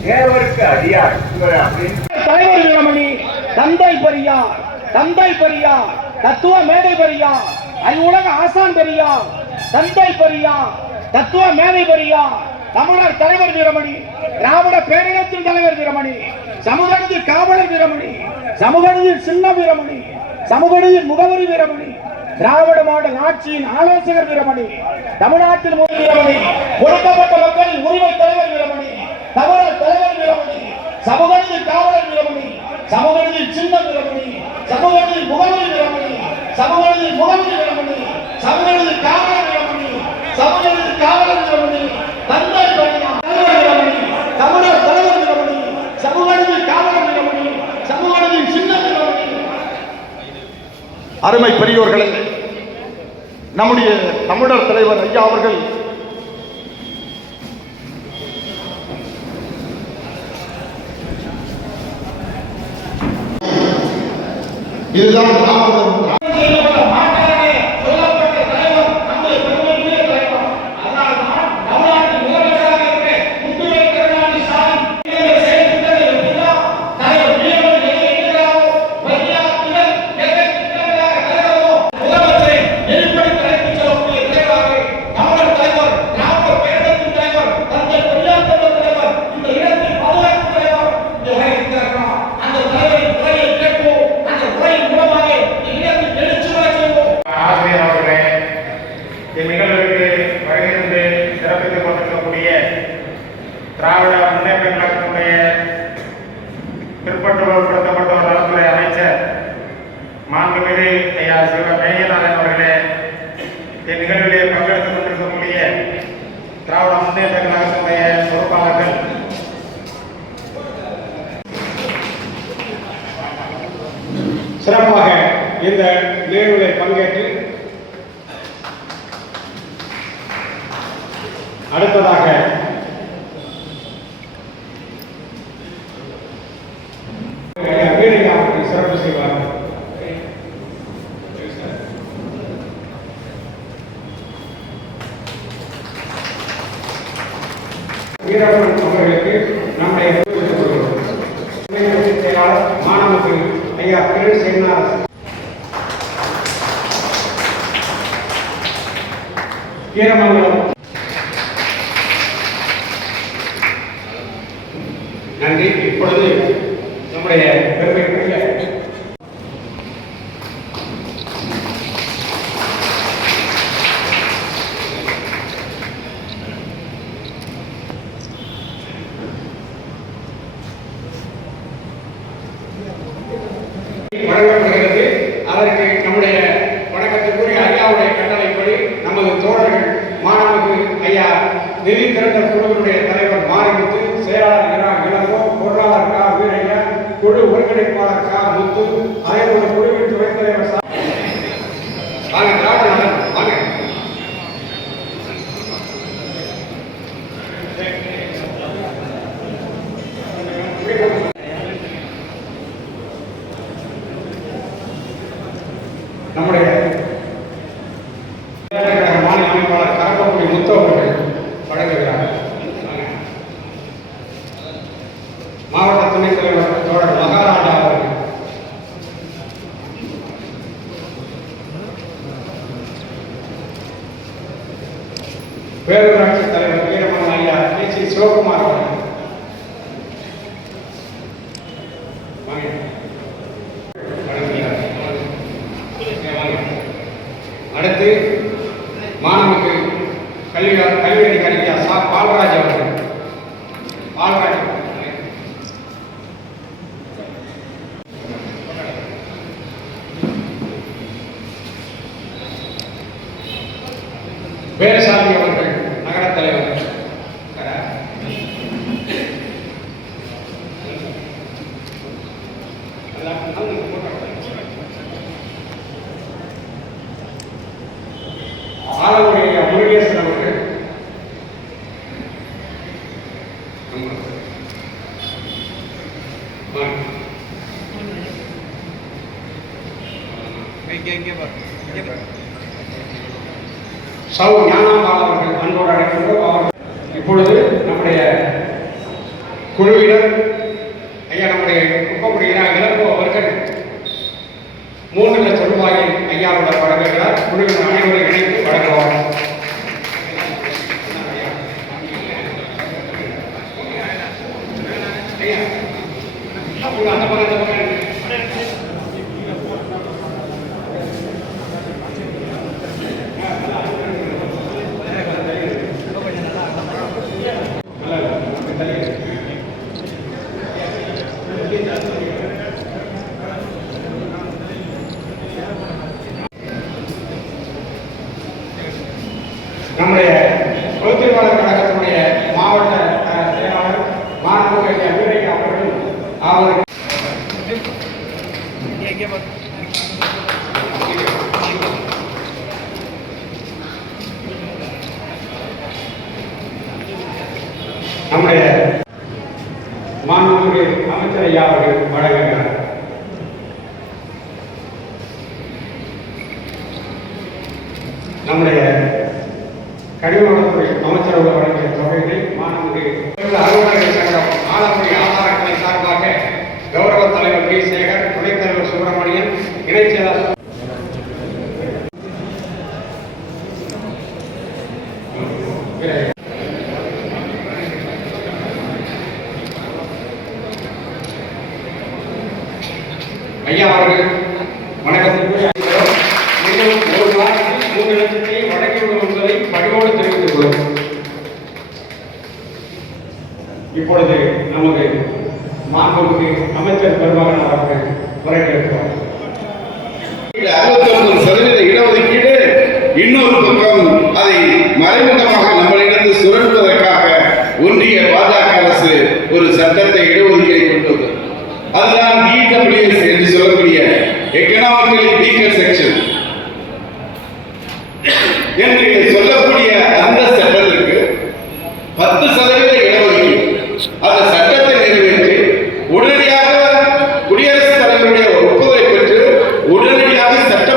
தேவருக்கு அடியார் தலைவர் வீரமணி தந்தை பெரியார் தந்தை பெரியார் தத்துவ மேதை பெரியார் அறிவுலக ஆசான் பெரியார் தந்தை பெரியார் தத்துவ மேதை பெரியார் தமிழர் தலைவர் வீரமணி திராவிட பேரிடத்தின் தலைவர் வீரமணி சமூகத்தில் காவலர் வீரமணி சமூகத்தில் சின்ன வீரமணி சமூகத்தில் முகவரி வீரமணி திராவிட மாடல் ஆட்சியின் ஆலோசகர் வீரமணி தமிழ்நாட்டில் முதல் வீரமணி ஒடுக்கப்பட்ட மக்களின் உரிமை தலைவர் வீரமணி தமிழர் சமூகத்தில் காவலர் வீரமணி சமூகத்தில் சின்ன வீரமணி சமூகத்தில் முகவரி வீரமணி சமூகத்தில் முகவரி வீரமணி சமூகத்தில் காவலர் வீரமணி சமூகத்தில் காவலர் வீரமணி தந்தை பணியார் வீரமணி தமிழர் தலைவர் வீரமணி சமூகத்தில் காவலர் வீரமணி சமூகத்தில் சின்ன வீரமணி அருமை பெரியோர்களே நம்முடைய தமிழர் தலைவர் ஐயா அவர்கள் Ele dá um tapa அடுத்ததாக சிறப்பு செய்வார் வீரப்பன் அவர்களுக்கு நம்முடைய செயலாளர் ஐயா கிரண் சேனார் கீரமங்கலம் நன்றி. இப்பொழுது நம்முடைய பெருமை வழங்கப்படுகிறது அதற்கு நம்முடைய வணக்கத்துக்குரிய ஐயாவுடைய கட்டளைப்படி நமது தோழர்கள் மாணவருக்கு ஐயா நிதி திரட்டல் குழுவினுடைய தலைவர் மாரிமுத்து செயலாளர் இரா இளங்கோ பொருளாளர் கா வீரையா குழு ஒருங்கிணைப்பாளர் கா முத்து அதே போல குழுவின் துணைத் தலைவர் சா- வாங்க திராவிட நலன் வாங்க நம்முடைய கழக மாநில அமைப்பாளர் கரப்பக்குடி முத்து அவர்கள் வழங்குகிறார் மாவட்ட துணைத் தலைவர் தோழர் மகாராஜா அவர்கள் பேரூராட்சி தலைவர் வீரமன் ஐயா கே சி சிவகுமார் அடுத்து மாணவனுக்கு கல்வி கல்வி அதிகாரியா சா. பால்ராஜ் அவர்கள். பால்ராஜ் அவர்கள். வேலுசாமி அவர்கள் நகரத் தலைவர் ஆலங்குடி முருகேசன் அவர்கள் வாங்க. சௌ ஞானாம்பாள் அவர்கள் அன்போடு அழைக்கின்றோம். அவர் இப்பொழுது நம்முடைய குழுவினர் ஐயா நம்முடைய குப்பமுடியினா இளங்கோ அவர்கள் மூன்று லட்சம் ரூபாயை ஐயாவோட வழங்குகிறார். குழுவின் அனைவரும் இணைத்து வழங்குவார் ஐயா, அவங்க அந்த பக்கம் இந்த பக்கம் நம்முடைய பொதுத்தொழிலாளர் கழகத்தினுடைய மாவட்ட அஹ், செயலாளர் மாண்புமிகு ஐயா வீரையா அவர்கள் அவர் நம்முடைய மாண்புமிகு அமைச்சர் ஐயா அவர்கள் வழங்குகிறார். நம்முடைய கனிமவளத்துறை அமைச்சரவை வழங்கிய தொகைகளை மாண்புமிகு அலுவலர்கள் சங்கம் ஆலங்குடி ஆதாரங்களை சார்பாக கௌரவ தலைவர் வி சேகர் துணைத் தலைவர் இணைச்சலாக ஐயா அவர்கள் வணக்கத்திற்குரிய ஒரு மூன்று லட்சத்தை என்பதை பணிவோடு தெரிவித்துக் கொள்ளும் இப்பொழுது நமது மாண்புமிகு அமைச்சர் பெருமகன் அவர்கள் வரவேற்கிறார் அறுபத்தி ஒன்பது சதவீத இடஒதுக்கீடு இன்னொரு பக்கம் அதை மறைமுகமாக நம்மளிடந்து சுரண்டுவதற்காக ஒன்றிய பாஜக அரசு ஒரு சட்டத்தை இடஒதுக்கீடை கொண்டு வந்தது. அதுதான் இடபிள்யூஎஸ் என்று சொல்லக்கூடிய எக்கனாமிக்கலி வீக்கர் செக்ஷன் என்று சொல்லக்கூடிய அந்த சட்டத்திற்கு பத்து சதவீத இடஒதுக்கீடு. அந்த சட்டத்தை நிறைவேற்றி உடனடியாக குடியரசுத் தலைவருடைய ஒப்புதலை உடனடியாக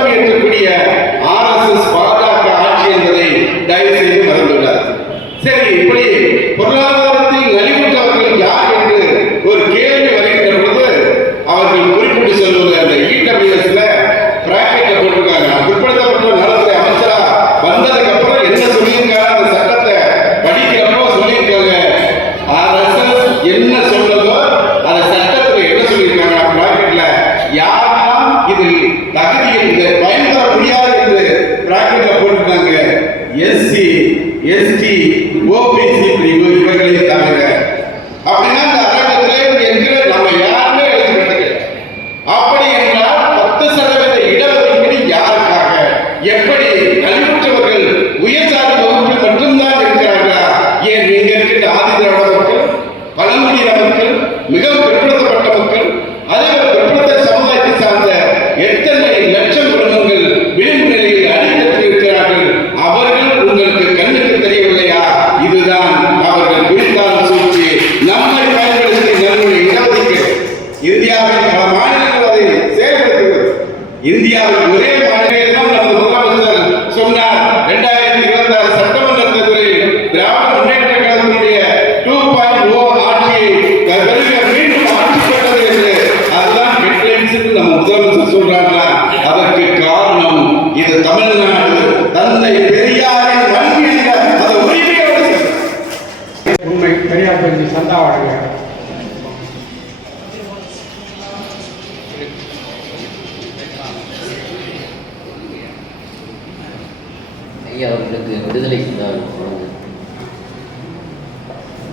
ஐயா அவர்களுக்கு விடுதலை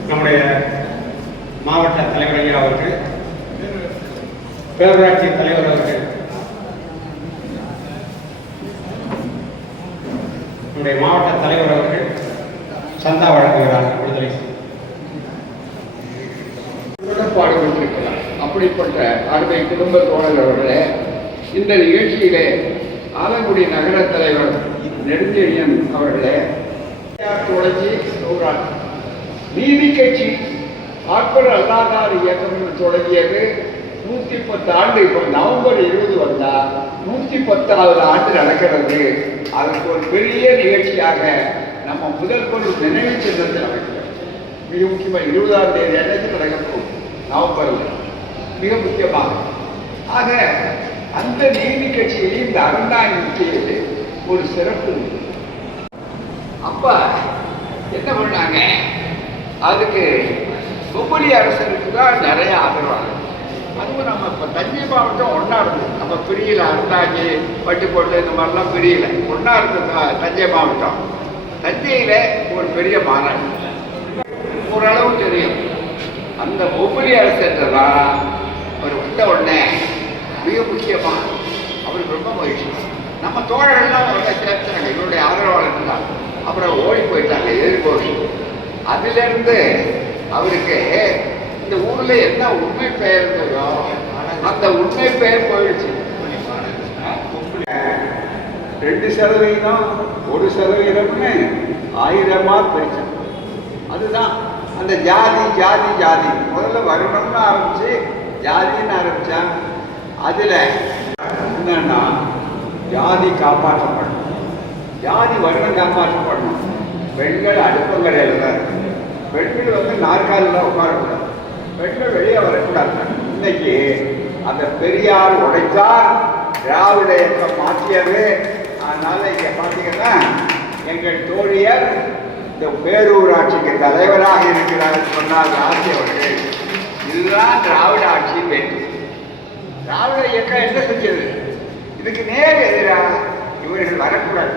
நம்முடைய மாவட்ட தலைவர் ஐயா அவர்கள் பேரூராட்சி தலைவர் அவர்கள் நம்முடைய மாவட்ட தலைவர் அவர்கள் சந்தா வழங்குகிறார் விடுதலை கொண்டிருக்கிறார் அப்படிப்பட்ட அருமை குடும்ப தோழர்களே இந்த நிகழ்ச்சியிலே ஆலங்குடி நகர தலைவர் நெடுஞ்செழியன் அவர்களே. தொடங்கி நூறாண்டு நீதி கட்சி ஆட்பர் அல்லாதார் இயக்கம் தொடங்கியது. நூத்தி பத்து ஆண்டு இப்போ நவம்பர் இருபது வந்தா நூத்தி பத்தாவது ஆண்டு நடக்கிறது. அதுக்கு ஒரு பெரிய நிகழ்ச்சியாக நம்ம முதல் பொருள் நினைவு சின்னத்தில் அமைக்கிறோம். மிக முக்கியமாக இருபதாம் தேதி அன்னைக்கு நடக்க நவம்பரில். மிக முக்கியமாக. ஆக அந்த நீதி கட்சியில் இந்த அறந்தாங்கி கட்சியில் ஒரு சிறப்பு. அப்ப என்ன பண்ணாங்க? அதுக்கு மும்பலி அரசனுக்கு தான் நிறைய ஆதரவாங்க அதுவும் நம்ம இப்போ தஞ்சை மாவட்டம் ஒன்றா இருந்தது நம்ம பிரியல அருந்தாச்சி பட்டுக்கோட்டை இந்த மாதிரிலாம் பிரியல. ஒன்றா இருந்தது தஞ்சை மாவட்டம். தஞ்சையில் ஒரு பெரிய மாநாடு ஓரளவு தெரியும். அந்த பொம்மொழி தான் அவர் வந்த உடனே இருந்து அவருக்கு இந்த ஊர்ல என்ன உண்மை பெயர் இருந்ததோ அந்த உண்மை பெயர் போயிடுச்சு. ரெண்டு சதவீதம் ஒரு சதவீதம்னு ஆயிரமா போயிடுச்சு. அதுதான் அந்த ஜாதி ஜாதி ஜாதி. முதல்ல வருணம்னு ஆரம்பிச்சு ஜாதின்னு ஆரம்பிச்சான் அதுல என்னன்னா ஜாதி காப்பாற்றப்படணும். ஜாதி வருடம் காப்பாற்றப்படணும். பெண்கள் அடுப்பங்கரையில் தான் இருக்கு. பெண்கள் வந்து நாற்காலில் உட்காரக்கூடாது. பெண்கள் வெளியே வரக்கூடாது இன்னைக்கு அந்த பெரியார் உடைத்தார். திராவிட இயக்கம் மாற்றியது. அதனால இங்க பார்த்தீங்கன்னா எங்கள் தோழியர் இந்த பேரூராட்சிக்கு தலைவராக இருக்கிறார் சொன்னார் ராசி அவர்கள் இதுதான் திராவிட ஆட்சி வேண்டும் திராவிட இயக்கம் என்ன செஞ்சது? இதுக்கு நேர் எதிராக இவர்கள் வரக்கூடாது.